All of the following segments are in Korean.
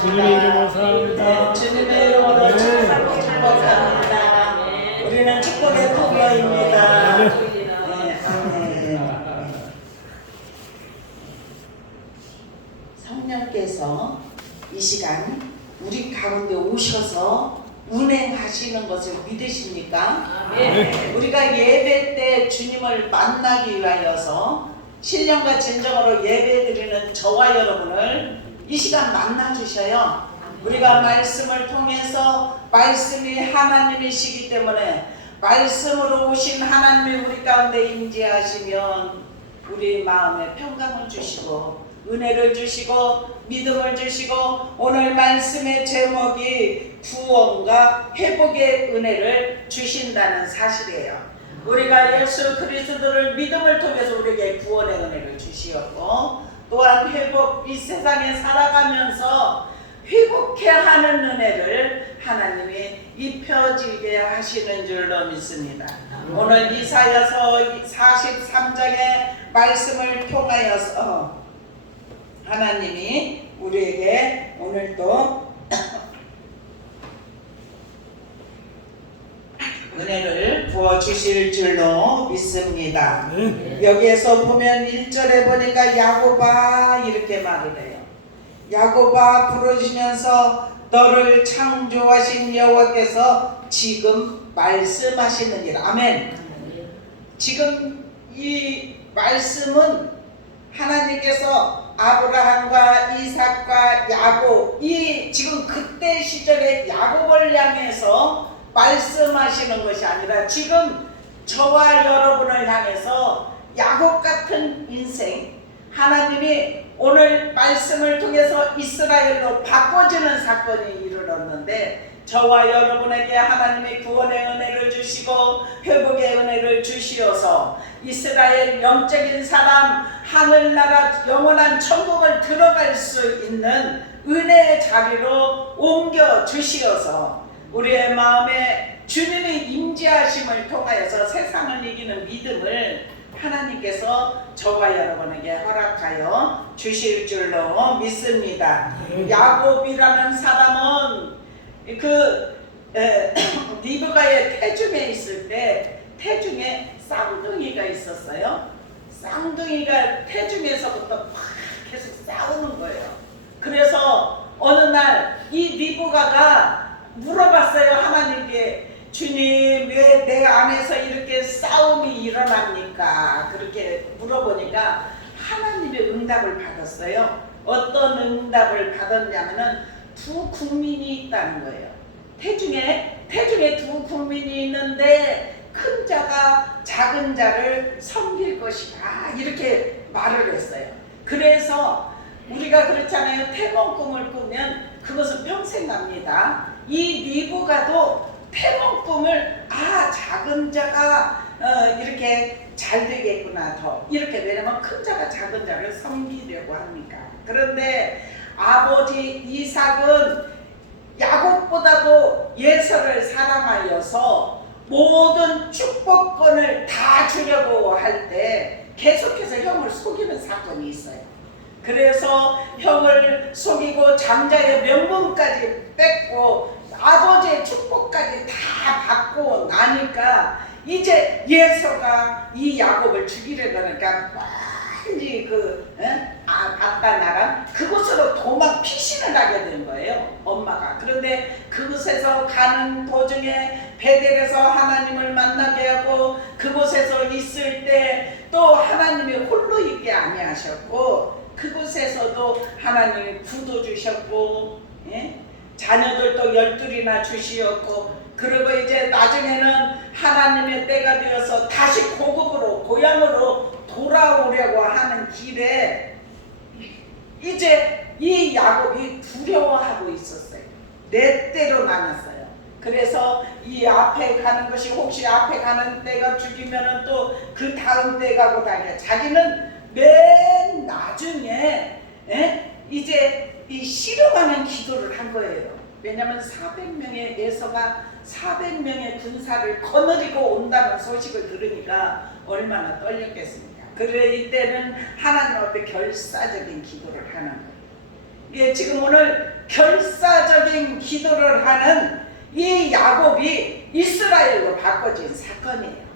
주님의 이름으로 사랑합니다. 주님의 이름으로 축복합니다. 우리는 축복의 통로입니다. 네, 아멘. 성령께서 이 시간 우리 가운데 오셔서 운행하시는 것을 믿으십니까? 우리가 예배 때 주님을 만나기 위하여서 신령과 진정으로 예배드리는 저와 여러분을 이 시간 만나주셔요. 우리가 말씀을 통해서 말씀이 하나님이시기 때문에 말씀으로 오신 하나님이 우리 가운데 임재하시면 우리 마음에 평강을 주시고 은혜를 주시고 믿음을 주시고 오늘 말씀의 제목이 구원과 회복의 은혜를 주신다는 사실이에요. 우리가 예수 그리스도를 믿음을 통해서 우리에게 구원의 은혜를 주시었고 또한 회복, 이 세상에 살아가면서 회복해야 하는 은혜를 하나님이 입혀지게 하시는 줄로 믿습니다. 오늘 이사야서 43장의 말씀을 통하여서 하나님이 우리에게 오늘도 은혜를 부어주실 줄로 믿습니다. 여기에서 보면 1절에 보니까 야곱아 이렇게 말을 해요. 야곱아 부르시면서 너를 창조하신 여호와께서 지금 말씀하시느니라. 아멘. 지금 이 말씀은 하나님께서 아브라함과 이삭과 야곱, 이 지금 그때 시절의 야곱을 향해서 말씀하시는 것이 아니라 지금 저와 여러분을 향해서 야곱 같은 인생, 하나님이 오늘 말씀을 통해서 이스라엘로 바꿔주는 사건이 이르렀는데 저와 여러분에게 하나님이 구원의 은혜를 주시고 회복의 은혜를 주시어서 이스라엘 영적인 사람, 하늘나라 영원한 천국을 들어갈 수 있는 은혜의 자리로 옮겨 주시어서 우리의 마음에 주님의 임재하심을 통하여서 세상을 이기는 믿음을 하나님께서 저와 여러분에게 허락하여 주실 줄로 믿습니다. 야곱이라는 사람은 리브가의 태중에 있을 때 태중에 쌍둥이가 있었어요. 쌍둥이가 태중에서부터 막 계속 싸우는 거예요. 그래서 어느 날 이 리브가가 물어봤어요. 하나님께 주님 왜 내 안에서 이렇게 싸움이 일어납니까? 그렇게 물어보니까 하나님의 응답을 받았어요. 어떤 응답을 받았냐면은 두 국민이 있다는 거예요. 태중에 두 국민이 있는데 큰 자가 작은 자를 섬길 것이다 이렇게 말을 했어요. 그래서 우리가 그렇잖아요. 태몽 꿈을 꾸면 그것은 평생 갑니다. 이 리브가도 태몽 꿈을 작은 자가 이렇게 잘 되겠구나 더 이렇게 왜냐면 큰 자가 작은 자를 섬기려고 하니까. 그런데 아버지 이삭은 야곱보다도 예서를 사랑하여서 모든 축복권을 다 주려고 할 때 계속해서 형을 속이는 사건이 있어요. 그래서 형을 속이고 장자의 명분까지 뺏고 아버지의 축복까지 다 받고 나니까 이제 예서가 이 야곱을 죽이려고 하니까 빨리 아빠 나라 그곳으로 도망 피신을 하게 된 거예요. 엄마가. 그런데 그곳에서 가는 도중에 베델에서 하나님을 만나게 하고 그곳에서 있을 때 또 하나님이 홀로 있게 아니하셨고 그곳에서도 하나님이 구도 주셨고 자녀들도 12이나 주시었고 그리고 이제 나중에는 하나님의 때가 되어서 다시 고국으로 고향으로 돌아오려고 하는 길에 이제 이 야곱이 두려워하고 있었어요. 내 때로 나눴어요. 그래서 이 앞에 가는 것이 혹시 앞에 가는 때가 죽이면은 또 그 다음 때 가고 다녀. 자기는 맨 나중에 이제 이 실어가는 기도를 한 거예요. 왜냐하면 400명의 예서가 400명의 군사를 거느리고 온다는 소식을 들으니까 얼마나 떨렸겠습니까? 그래 이때는 하나님 앞에 결사적인 기도를 하는 거예요. 이게 지금 오늘 결사적인 기도를 하는 이 야곱이 이스라엘로 바꿔진 사건이에요.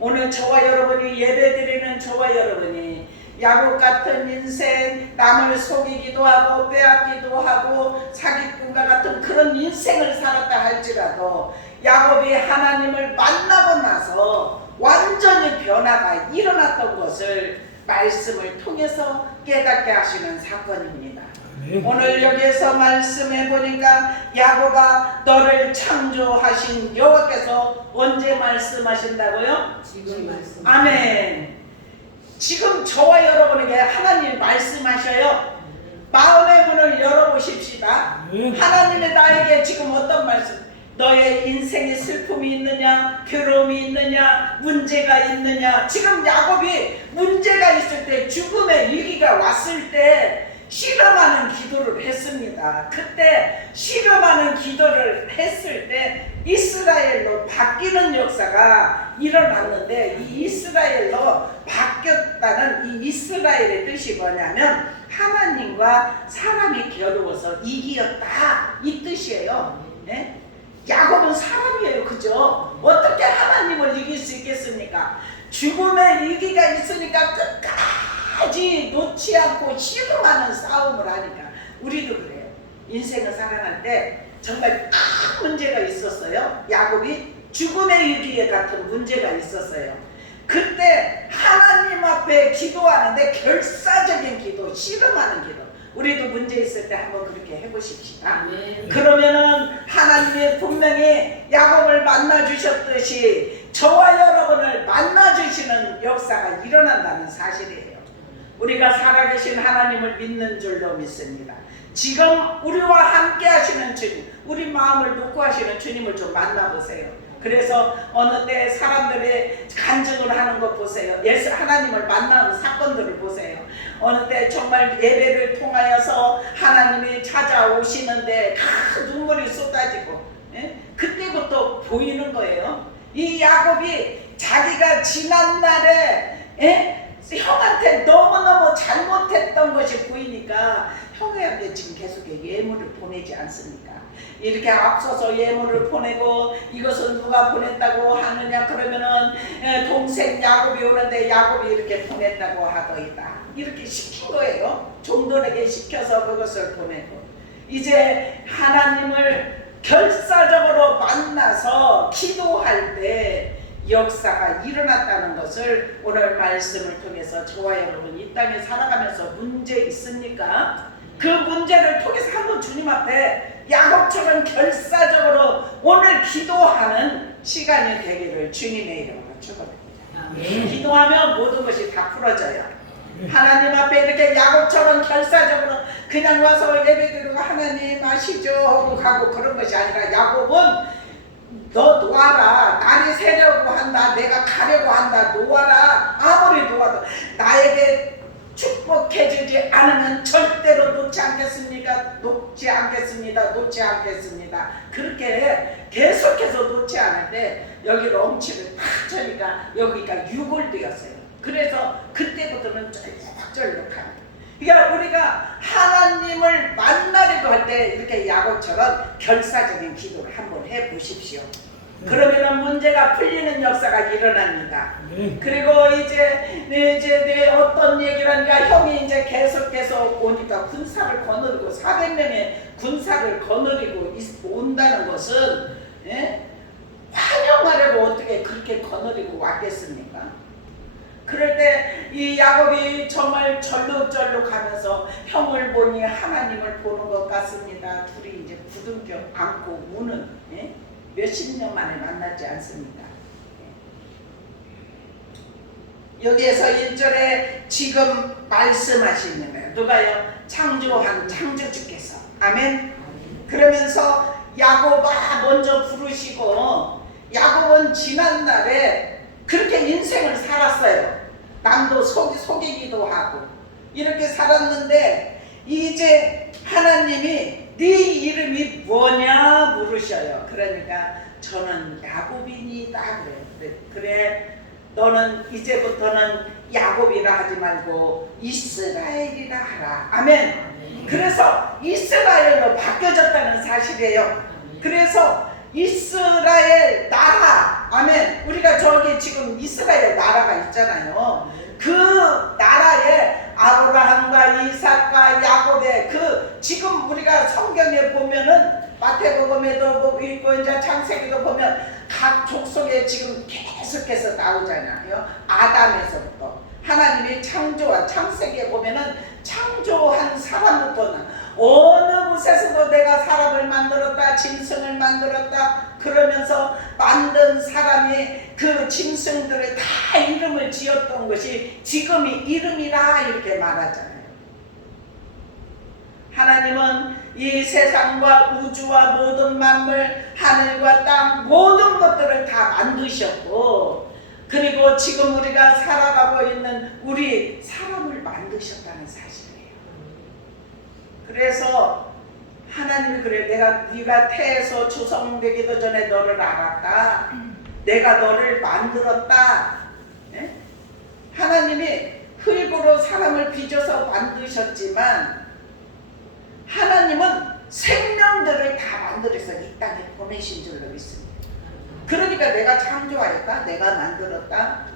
오늘 저와 여러분이 예배드리는 저와 여러분이 야곱 같은 인생, 남을 속이기도 하고 빼앗기도 하고 사기꾼과 같은 그런 인생을 살았다 할지라도 야곱이 하나님을 만나고 나서 완전히 변화가 일어났던 것을 말씀을 통해서 깨닫게 하시는 사건입니다. 오늘 여기에서 말씀해 보니까 야곱아 너를 창조하신 여호와께서 언제 말씀하신다고요? 지금 말씀. 아멘. 지금 저와 여러분에게 하나님이 말씀하셔요. 마음의 문을 열어보십시다. 하나님이 나에게 지금 어떤 말씀? 너의 인생에 슬픔이 있느냐, 괴로움이 있느냐, 문제가 있느냐. 지금 야곱이 문제가 있을 때, 죽음의 위기가 왔을 때 실험하는 기도를 했습니다. 그때 실험하는 기도를 했을 때 이스라엘로 바뀌는 역사가 일어났는데, 이 이스라엘로 바뀌었다는 이 이스라엘의 뜻이 뭐냐면 하나님과 사람이 겨루어서 이기었다, 이 뜻이에요. 네? 야곱은 사람이에요. 그죠? 어떻게 하나님을 이길 수 있겠습니까? 죽음의 위기가 있으니까 끝까지 놓지 않고 실험하는 싸움을 하니까. 우리도 그래요. 인생을 살아갈 때 정말 큰 문제가 있었어요. 야곱이 죽음의 위기에 같은 문제가 있었어요. 그때 하나님 앞에 기도하는데 결사적인 기도, 실험하는 기도. 우리도 문제 있을 때 한번 그렇게 해보십시다. 그러면은 하나님이 분명히 야곱을 만나 주셨듯이 저와 여러분을 만나 주시는 역사가 일어난다는 사실이에요. 우리가 살아계신 하나님을 믿는 줄로 믿습니다. 지금 우리와 함께 하시는 주님, 우리 마음을 놓고 하시는 주님을 좀 만나보세요. 그래서 어느 때 사람들이 간증을 하는 것 보세요. 예수 하나님을 만나는 사건들을 보세요. 어느 때 정말 예배를 통하여서 하나님이 찾아오시는데 눈물이 쏟아지고, 예? 그때부터 보이는 거예요. 이 야곱이 자기가 지난날에, 예? 형한테 너무너무 잘못했던 것이 보이니까 형에게 지금 계속 예물을 보내지 않습니까? 이렇게 앞서서 예물을 보내고, 이것은 누가 보냈다고 하느냐 그러면은 동생 야곱이 오는데 야곱이 이렇게 보냈다고 하더이다, 이렇게 시킨 거예요. 종들에게 시켜서 그것을 보내고, 이제 하나님을 결사적으로 만나서 기도할 때 역사가 일어났다는 것을 오늘 말씀을 통해서 저와 여러분 이 땅에 살아가면서 문제 있습니까? 그 문제를 통해서 한번 주님 앞에 야곱처럼 결사적으로 오늘 기도하는 시간이 되기를 주님의 이름으로 축원합니다. 기도하면 모든 것이 다 풀어져요. 하나님 앞에 이렇게 야곱처럼 결사적으로 그냥 와서 예배드리고 하나님 아시죠 하고 가고 그런 것이 아니라, 야곱은 너 놓아라, 날이 새려고 한다, 내가 가려고 한다, 놓아라. 아무리 놓아도 나에게 축복해주지 않으면 절대로 놓지 않겠습니까? 놓지 않겠습니다. 놓지 않겠습니다. 그렇게 계속해서 놓지 않을 때 여기로 엉치를 탁 쳐니까 여기가 유골되었어요. 그래서 그때부터는 쫄깃쫄깃합니다. 그러니까 우리가 하나님을 만나려고 할 때 이렇게 야곱처럼 결사적인 기도를 한번 해보십시오. 그러면 문제가 풀리는 역사가 일어납니다. 그리고 이제 어떤 얘기를 하니까 형이 이제 계속해서 오니까 군사를 거느리고 400명의 군사를 거느리고 온다는 것은, 예? 환영하려고 어떻게 그렇게 거느리고 왔겠습니까? 그럴 때 이 야곱이 정말 절룩절룩하면서 형을 보니 하나님을 보는 것 같습니다. 둘이 이제 부둥켜 안고 우는, 예? 몇십 년 만에 만났지 않습니까? 여기에서 1절에 지금 말씀하시는 거예요. 누가요? 창조한 창조주께서. 아멘. 그러면서 야곱아 먼저 부르시고, 야곱은 지난날에 그렇게 인생을 살았어요. 남도 속이기도 하고 이렇게 살았는데, 이제 하나님이 네 이름이 뭐냐 물으셔요. 그러니까 저는 야곱이니다 그래요. 그래 너는 이제부터는 야곱이라 하지 말고 이스라엘이라 하라. 아멘. 그래서 이스라엘로 바뀌어졌다는 사실이에요. 그래서 이스라엘 나라, 아멘. 우리가 저기 지금 이스라엘 나라가 있잖아요. 그 나라에 아브라함과 이삭과 야곱의 그 지금 우리가 성경에 보면은 마태복음에도 있고 이제 창세기도 보면 각 족속에 지금 계속해서 나오잖아요. 아담에서부터 하나님이 창조한 창세기에 보면은 창조한 사람부터는 어느 곳에서도 내가 사람을 만들었다, 짐승을 만들었다 그러면서 만든 사람이 그 짐승들의 다 이름을 지었던 것이 지금이 이름이라 이렇게 말하잖아요. 하나님은 이 세상과 우주와 모든 만물, 하늘과 땅 모든 것들을 다 만드셨고, 그리고 지금 우리가 살아가고 있는 우리 사람을 만드셨다는 사실이에요. 그래서 하나님이 그래, 네가 태에서 조성되기도 전에 너를 알았다. 내가 너를 만들었다. 네? 하나님이 흙으로 사람을 빚어서 만드셨지만 하나님은 생명들을 다 만들어서 이 땅에 보내신 줄로 믿습니다. 그러니까 내가 창조하였다, 내가 만들었다,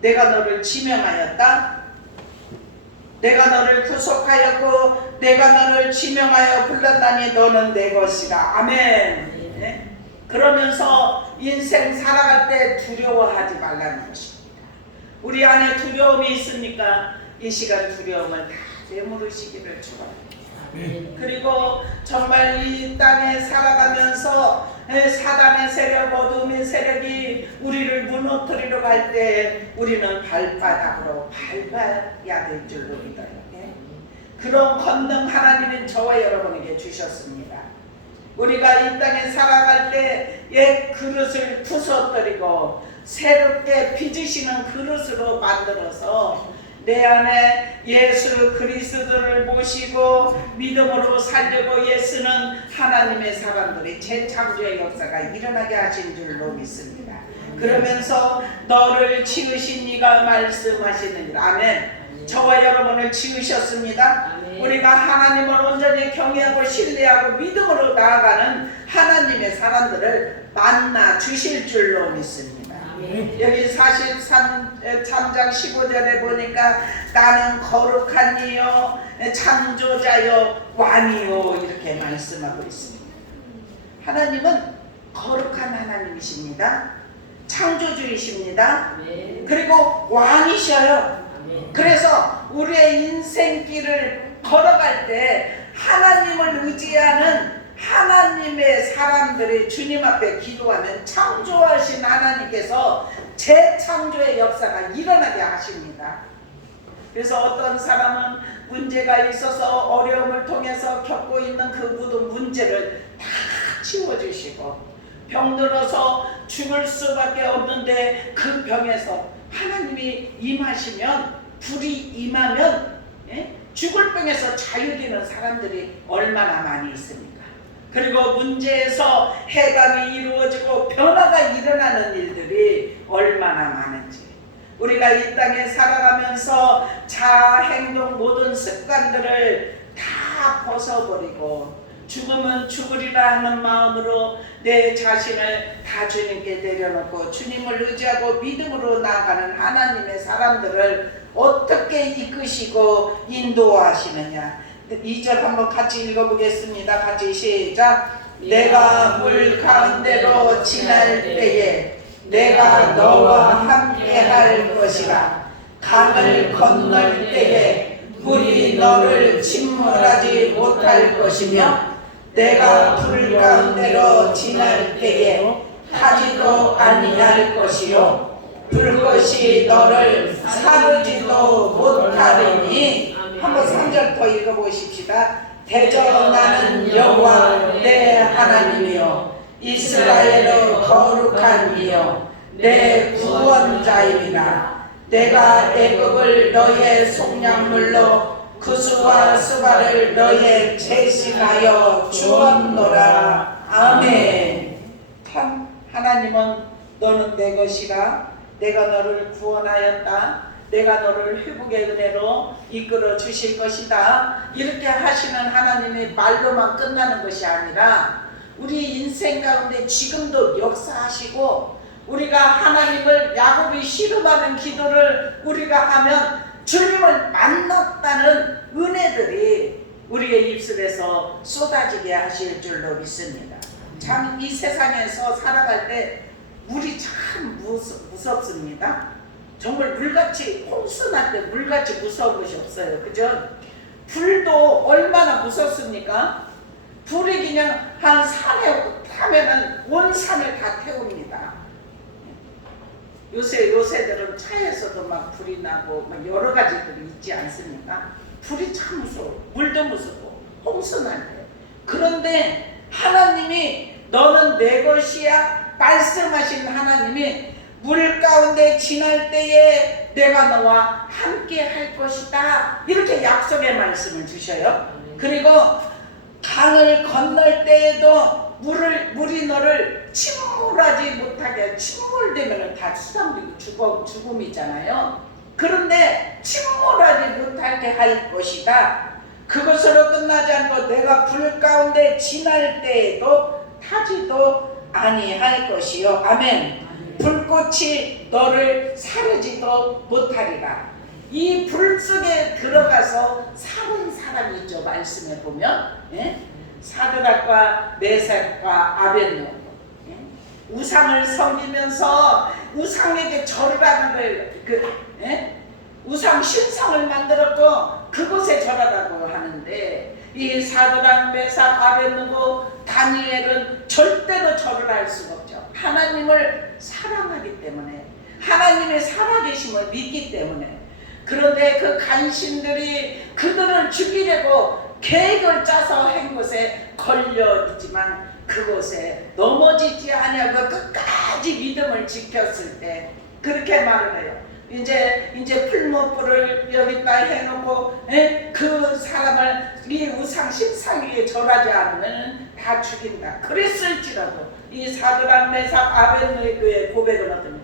내가 너를 지명하였다, 내가 너를 구속하였고 내가 너를 지명하여 불렀다니 너는 내 것이라. 아멘. 네? 그러면서 인생 살아갈 때 두려워하지 말라는 것입니다. 우리 안에 두려움이 있으니까 이 시간 두려움을 다 내무르시기를 축원합니다. 그리고 정말 이 땅에 살아가면서 사단의 세력, 어둠의 세력이 우리를 무너뜨리러 갈 때 우리는 발바닥으로 밟아야 될 줄로 믿어요. 그런 권능 하나님은 저와 여러분에게 주셨습니다. 우리가 이 땅에 살아갈 때 옛 그릇을 부서뜨리고 새롭게 빚으시는 그릇으로 만들어서 내 안에 예수 그리스도를 모시고 믿음으로 살려고 애쓰는 하나님의 사람들이 재창조의 역사가 일어나게 하신 줄로 믿습니다. 그러면서 너를 지으신 이가 말씀하시느니라. 아멘. 저와 여러분을 지으셨습니다. 아멘. 우리가 하나님을 온전히 경외하고 신뢰하고 믿음으로 나아가는 하나님의 사람들을 만나 주실 줄로 믿습니다. 여기 43장 15절에 보니까 나는 거룩한 이요 창조자요 왕이요 이렇게 말씀하고 있습니다. 하나님은 거룩한 하나님이십니다. 창조주이십니다. 그리고 왕이셔요. 그래서 우리의 인생길을 걸어갈 때 하나님을 의지하는 하나님의 사람들이 주님 앞에 기도하면 창조하신 하나님께서 재창조의 역사가 일어나게 하십니다. 그래서 어떤 사람은 문제가 있어서 어려움을 통해서 겪고 있는 그 모든 문제를 다 치워주시고, 병들어서 죽을 수밖에 없는데 그 병에서 하나님이 임하시면, 불이 임하면 죽을 병에서 자유되는 사람들이 얼마나 많이 있습니까? 그리고 문제에서 해방이 이루어지고 변화가 일어나는 일들이 얼마나 많은지, 우리가 이 땅에 살아가면서 자아, 행동, 모든 습관들을 다 벗어버리고 죽으면 죽으리라 하는 마음으로 내 자신을 다 주님께 내려놓고 주님을 의지하고 믿음으로 나아가는 하나님의 사람들을 어떻게 이끄시고 인도하시느냐. 2절 한번 같이 읽어보겠습니다. 같이 시작. 내가 물 가운데로 지날 때에 내가 너와 함께 할 것이라. 강을 건널 때에 물이 너를 침몰하지 못할 것이며 내가 불 가운데로 지날 때에 타지도 아니할 것이요 불꽃이 너를 사르지도 못하리니. 한번 3절 더 읽어보십시다. 대저 나는 여호와 내 하나님이요 이스라엘의 거룩한 이요 내 구원자이니라. 내가 애굽을 너의 속량물로 구스와 스바를 너의 대신하여 주었노라. 아멘. 참 하나님은 너는 내 것이라. 내가 너를 구원하였다. 내가 너를 회복의 은혜로 이끌어 주실 것이다. 이렇게 하시는 하나님의 말로만 끝나는 것이 아니라 우리 인생 가운데 지금도 역사하시고, 우리가 하나님을 야곱이 씨름하는 기도를 우리가 하면 주님을 만났다는 은혜들이 우리의 입술에서 쏟아지게 하실 줄로 믿습니다. 참 이 세상에서 살아갈 때 물이 참 무섭습니다. 정말 물같이, 홍수날 때 물같이 무서운 것이 없어요. 그죠? 불도 얼마나 무섭습니까? 불이 그냥 한 산에 타면은 온 산을 다 태웁니다. 요새들은 차에서도 막 불이 나고 막 여러 가지들이 있지 않습니까? 불이 참 무서워. 물도 무섭고 홍수날 때. 그런데 하나님이 너는 내 것이야 말씀하신 하나님이 물 가운데 지날 때에 내가 너와 함께 할 것이다. 이렇게 약속의 말씀을 주셔요. 그리고 강을 건널 때에도 물이 너를 침몰하지 못하게, 침몰되면 다 수상되고 죽음이잖아요. 그런데 침몰하지 못하게 할 것이다. 그것으로 끝나지 않고 내가 불 가운데 지날 때에도 타지도 아니할 것이요. 아멘. 불꽃이 너를 사르지도 못하리라. 이 불 속에 들어가서 사는 사람이 있죠. 말씀에 보면 사드락과 메삭과 아벳네고 우상을 섬기면서 우상에게 절하는 걸 우상 신상을 만들었고 그곳에 절하라고 하는데, 이 사드락, 메삭, 아벳네고, 다니엘은 절대로 절을 할 수가 없죠. 하나님을 사랑하기 때문에, 하나님의 살아계심을 믿기 때문에. 그런데 그 간신들이 그들을 죽이려고 계획을 짜서 한 것에 걸려 있지만 그곳에 넘어지지 아니하고 끝까지 믿음을 지켰을 때 그렇게 말을 해요. 이제 풀무불을 여기다 해놓고 그 사람을 이 우상 신상 위에 절하지 않으면 다 죽인다. 그랬을지라도 이 사드락, 메삭, 아벳네고의 고백은 어떠냐?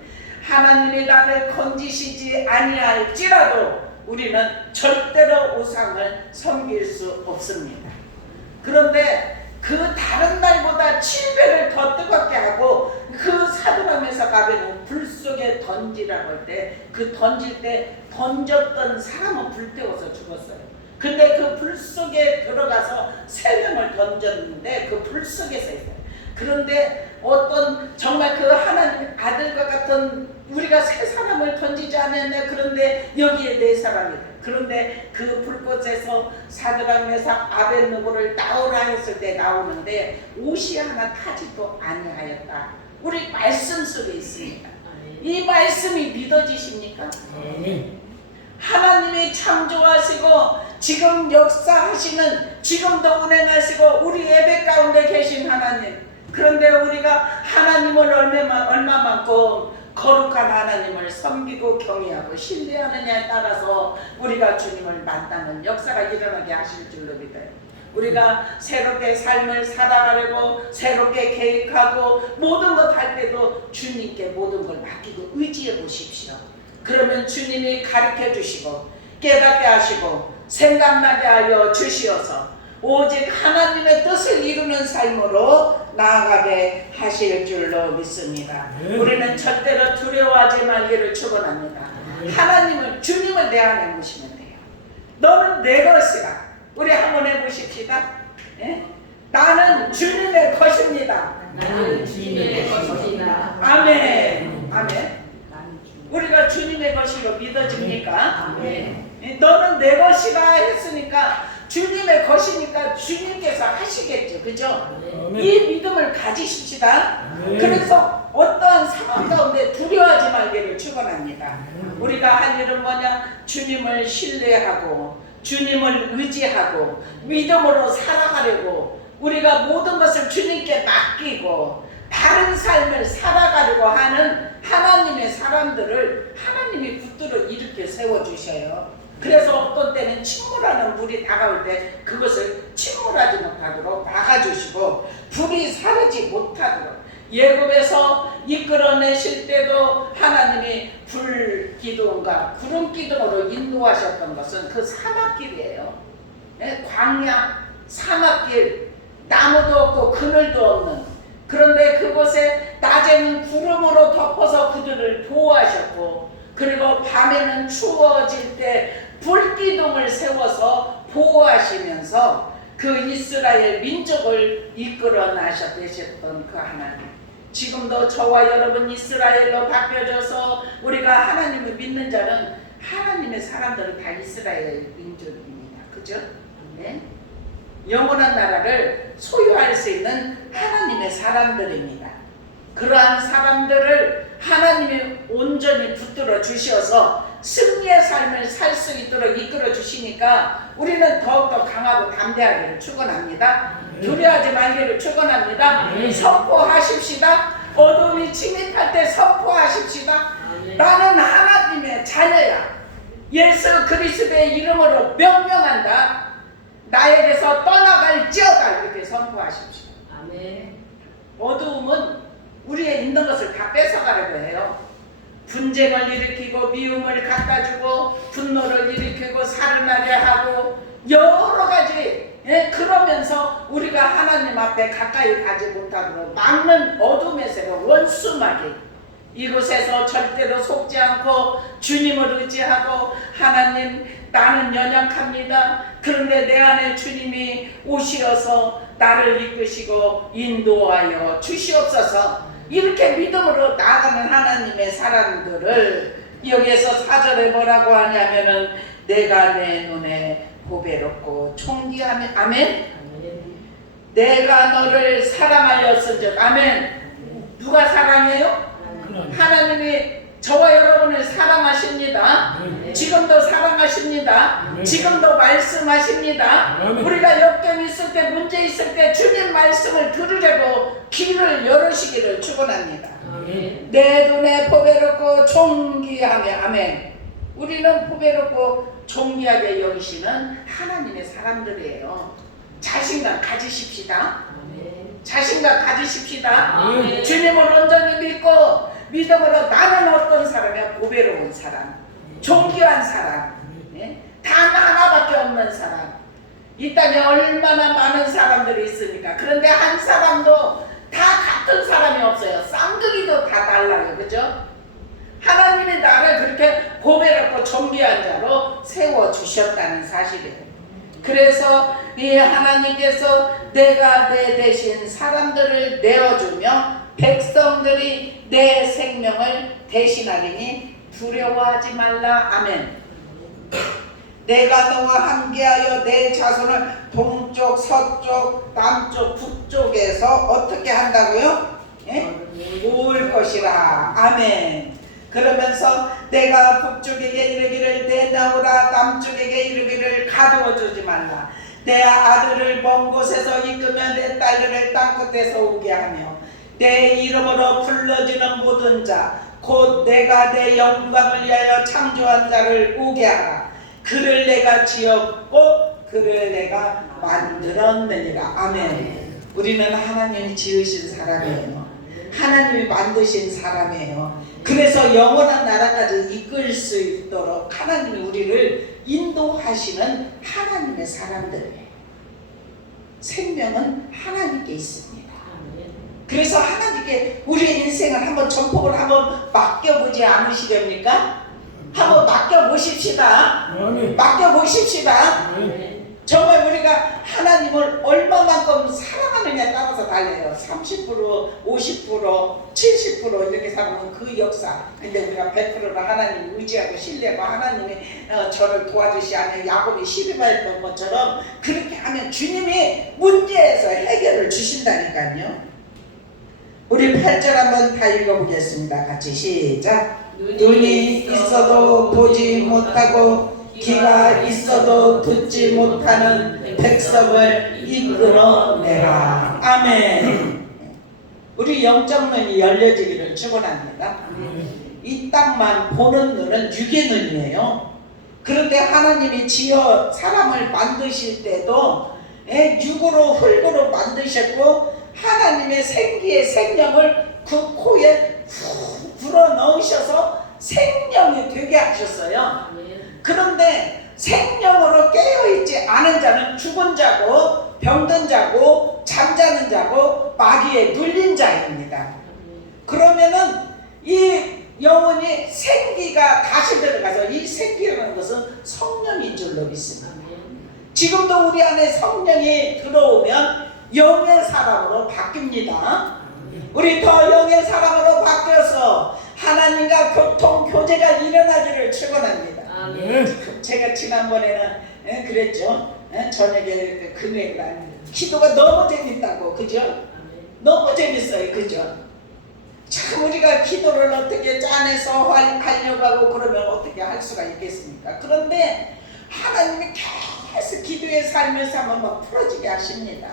하나님이 나를 건지시지 아니할지라도 우리는 절대로 우상을 섬길 수 없습니다. 그런데 그 다른 날보다 7배를 더 뜨겁게 하고 그 사드락, 메삭, 아벳네고 불 속에 던지라고 할 때 그 던질 때 던졌던 사람은 불태워서 죽었어요. 근데 그 불 속에 들어가서 3명을 던졌는데 그 불 속에서 있어요. 그런데 어떤 정말 그 하나님 아들과 같은 우리가 3사람을 던지지 않았네. 그런데 여기에 4사람이 돼. 그런데 그 불꽃에서 사드락, 메삭, 아벳네고를 나오라 했을 때 나오는데 옷이 하나 타지도 아니하였다. 우리 말씀 속에 있습니다. 이 말씀이 믿어지십니까? 하나님이 창조하시고 지금 역사하시는, 지금도 운행하시고 우리 예배 가운데 계신 하나님. 그런데 우리가 하나님을 얼마만큼 거룩한 하나님을 섬기고 경외하고 신뢰하느냐에 따라서 우리가 주님을 만나는 역사가 일어나게 하실 줄로 믿어요. 우리가 새롭게 삶을 살아가려고 새롭게 계획하고 모든 것 할 때도 주님께 모든 걸 맡기고 의지해 보십시오. 그러면 주님이 가르쳐 주시고 깨닫게 하시고 생각나게 하여 주시어서 오직 하나님의 뜻을 이루는 삶으로 나아가게 하실 줄로 믿습니다. 우리는 절대로 두려워하지 말기를 축원합니다. 하나님을, 주님을 내 안에 모시면 돼요. 너는 내 것이라. 우리 한번 해보십시다. 나는 주님의 것입니다. 나는 주님의 것입니다. 아멘. 아멘. 우리가 주님의 것이로 믿어집니까? 아멘. 너는 내 것이라 했으니까 주님의 것이니까 주님께서 하시겠죠. 그죠? 이 믿음을 가지십시다. 그래서 어떠한 상황 가운데 두려워하지 말기를 축원합니다. 우리가 할 일은 뭐냐? 주님을 신뢰하고 주님을 의지하고 믿음으로 살아가려고, 우리가 모든 것을 주님께 맡기고 다른 삶을 살아가려고 하는 하나님의 사람들을 하나님이 붙들어 일으켜 세워주셔요. 그래서 어떤 때는 침몰하는 물이 다가올 때 그것을 침몰하지 못하도록 막아주시고 불이 사르지 못하도록, 예굽에서 이끌어내실 때도 하나님이 불기둥과 구름기둥으로 인도하셨던 것은 그 사막길이에요. 예, 광야 사막길, 나무도 없고 그늘도 없는, 그런데 그곳에 낮에는 구름으로 덮어서 그들을 보호하셨고, 그리고 밤에는 추워질 때 불기둥을 세워서 보호하시면서 그 이스라엘 민족을 이끌어 나셨던 그 하나님, 지금도 저와 여러분 이스라엘로 바뀌어져서 우리가 하나님을 믿는 자는, 하나님의 사람들은 다 이스라엘 민족입니다. 그죠? 네? 영원한 나라를 소유할 수 있는 하나님의 사람들입니다. 그러한 사람들을 하나님이 온전히 붙들어 주셔서 승리의 삶을 살 수 있도록 이끌어 주시니까 우리는 더욱더 강하고 담대하기를 축원합니다. 두려워하지 말기를 축원합니다. 선포하십시다. 어둠이 침입할 때 선포하십시다. 나는 하나님의 자녀야. 예수 그리스도의 이름으로 명령한다. 나에게서 떠나갈지어다. 이렇게 선포하십시오. 아멘. 어두움은 우리의 있는 것을 다 뺏어가려고 해요. 분쟁을 일으키고 미움을 갖다주고 분노를 일으키고 살을 나게 하고 여러 가지, 예? 그러면서 우리가 하나님 앞에 가까이 가지 못하도록 막는 어둠의 세력 원수마귀, 이곳에서 절대로 속지 않고 주님을 의지하고, 하나님 나는 연약합니다. 그런데 내 안에 주님이 오시어서 나를 이끄시고 인도하여 주시옵소서. 이렇게 믿음으로 나아가는 하나님의 사람들을 여기에서 4절에 뭐라고 하냐면은 내가 내 눈에 보배롭고 총기하며, 아멘. 내가 너를 사랑하였은즉, 아멘. 누가 사랑해요? 하나님이 저와 여러분을 사랑하십니다. 지금도 사랑하십니다. 지금도 말씀하십니다. 우리가 역경이 있을 때, 문제 있을 때 주님 말씀을 들으려고 귀를 열으시기를 축원합니다. 내 눈에 보배롭고 존귀하며, 아멘. 우리는 보배롭고 존귀하게 여기시는 하나님의 사람들이에요. 자신감 가지십시다. 자신감 가지십시다. 주님을 온전히 믿고 믿음으로 나는 어떤 사람이야? 보배로운 사람, 존귀한 사람, 네? 단 하나밖에 없는 사람. 이 땅에 얼마나 많은 사람들이 있습니까? 그런데 한 사람도 다 같은 사람이 없어요. 쌍둥이도 다 달라요. 그죠? 하나님이 나를 그렇게 보배롭고 존귀한 자로 세워주셨다는 사실이에요. 그래서 이 하나님께서 내가 내 대신 사람들을 내어주며 백성들이 내 생명을 대신하리니 두려워하지 말라. 아멘. 내가 너와 함께하여 내 자손을 동쪽, 서쪽, 남쪽, 북쪽에서 어떻게 한다고요? 예? 모을 것이라. 아멘. 그러면서 내가 북쪽에게 이르기를 내놓으라, 남쪽에게 이르기를 가두어 주지 말라. 내 아들을 먼 곳에서 이끄며 내 딸들을 땅끝에서 오게 하며 내 이름으로 불러지는 모든 자 곧 내가 내 영광을 위하여 창조한 자를 오게 하라. 그를 내가 지었고 그를 내가 만들었느니라. 아멘. 우리는 하나님이 지으신 사람이에요. 하나님이 만드신 사람이에요. 그래서 영원한 나라까지 이끌 수 있도록 하나님이 우리를 인도하시는 하나님의 사람들이에요. 생명은 하나님께 있습니다. 그래서 하나님께 우리의 인생을 한번 전폭을 한번 맡겨보지 않으시렵니까? 한번 맡겨보십시다. 맡겨보십시다. 정말 우리가 하나님을 얼마만큼 사랑하느냐에 따라서 달려요. 30%, 50%, 70% 이렇게 살면 그 역사. 근데 우리가 100%를 하나님 의지하고 신뢰하고 하나님이 저를 도와주시 않으면 야곱이 시리바했던 것처럼 그렇게 하면 주님이 문제에서 해결을 주신다니까요. 우리 8절 한번 다 읽어보겠습니다. 같이 시작. 눈이 있어도 보지 못하고 귀가 있어도 듣지 못하는 백성을 이끌어내라. 아멘. 우리 영적 눈이 열려지기를 축원합니다. 이 땅만 보는 눈은 육의 눈이에요. 그런데 하나님이 지어 사람을 만드실 때도 육으로 흙으로 만드셨고 하나님의 생기의 생명을 그 코에 후 불어 넣으셔서 생명이 되게 하셨어요. 그런데 생명으로 깨어있지 않은 자는 죽은 자고 병든 자고 잠자는 자고 마귀에 눌린 자입니다. 그러면은 이 영혼이 생기가 다시 들어가서, 이 생기라는 것은 성령인 줄로 믿습니다. 지금도 우리 안에 성령이 들어오면 영의 사람으로 바뀝니다. 우리 더 영의 사람으로 바뀌어서 하나님과 교통, 교제가 일어나기를 축원합니다. 제가 지난번에는 그랬죠. 저녁에 금요일 날 기도가 너무 재밌다고, 그죠? 너무 재밌어요, 그죠? 참 우리가 기도를 어떻게 짜내서 하려고 하고 그러면 어떻게 할 수가 있겠습니까? 그런데 하나님이 계속 기도의 삶을 한번 막 풀어지게 하십니다.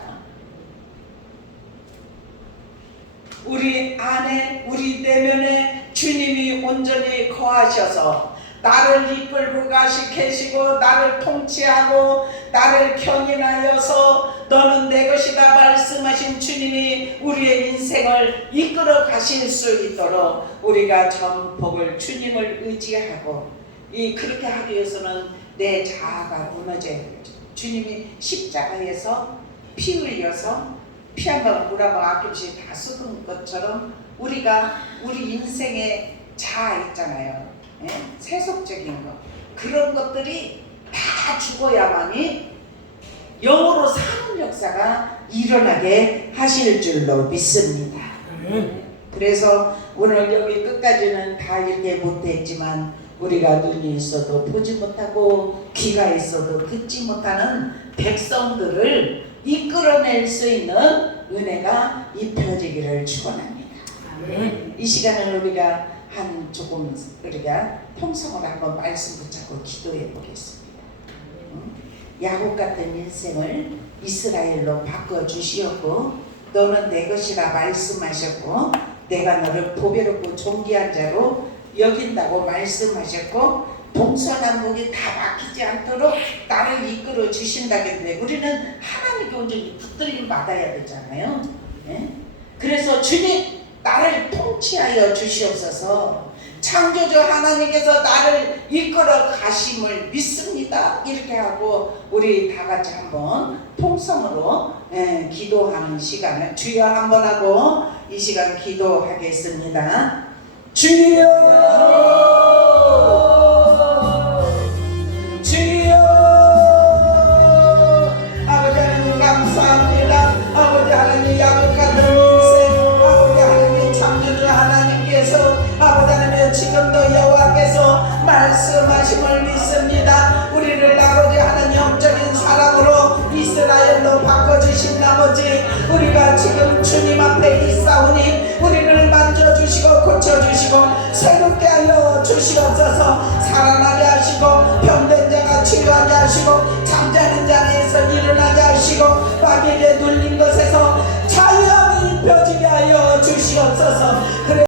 우리 안에, 우리 내면에 주님이 온전히 거하셔서 나를 이끌고 계시고 나를 통치하고 나를 견인하여서 너는 내 것이다 말씀하신 주님이 우리의 인생을 이끌어 가실 수 있도록 우리가 전복을 주님을 의지하고, 그렇게 하기 위해서는 내 자아가 무너져야 되죠. 주님이 십자가에서 피 흘려서 피 한 방울 물 한 방울 아낌없이 다 쏟은 것처럼 우리가 우리 인생의 자아 있잖아요. 세속적인 것, 그런 것들이 다 죽어야만이 영으로 사는 역사가 일어나게 하실 줄로 믿습니다. 그래서 오늘 여기 끝까지는 다 이렇게 못했지만 우리가 눈이 있어도 보지 못하고 귀가 있어도 듣지 못하는 백성들을 이끌어낼 수 있는 은혜가 입혀지기를 축원합니다. 이 시간을 우리가 조금 우리가 통성을 한번 말씀 붙잡고 기도해 보겠습니다. 야곱 같은 인생을 이스라엘로 바꿔 주시었고 너는 내 것이라 말씀하셨고 내가 너를 보배롭고 존귀한 자로 여긴다고 말씀하셨고 동서남북이 다 막히지 않도록 나를 이끌어 주신다겠는데 우리는 하나님께 온전히 붙들림 받아야 되잖아요. 그래서 주님 나를 통치하여 주시옵소서. 창조주 하나님께서 나를 이끌어 가심을 믿습니다. 이렇게 하고 우리 다 같이 한번 통성으로 기도하는 시간을 주여 한번 하고 이 시간 기도하겠습니다. 주여 주여 아버지 하나님 감사합니다. 아버지 하나님 야곱 같은 인생 아버지 하나님 창조주 하나님께서 아버지 하나님 지금도 여호와께서 말씀하심을 믿습니다. 우리를 아버지 하나님 영적인 사람으로 이스라엘로 바꿔주신 나머지 우리가 지금 주님 앞에 있사오니 우리를 만져주시고 고쳐주시고 새롭게 하여 주시옵소서. 살아나게 하시고 병든 자가 치료하게 하시고 잠자는 자리에서 일어나게 하시고 마귀에게 눌린 것에서 자유함이 입혀지게 하여 주시옵소서.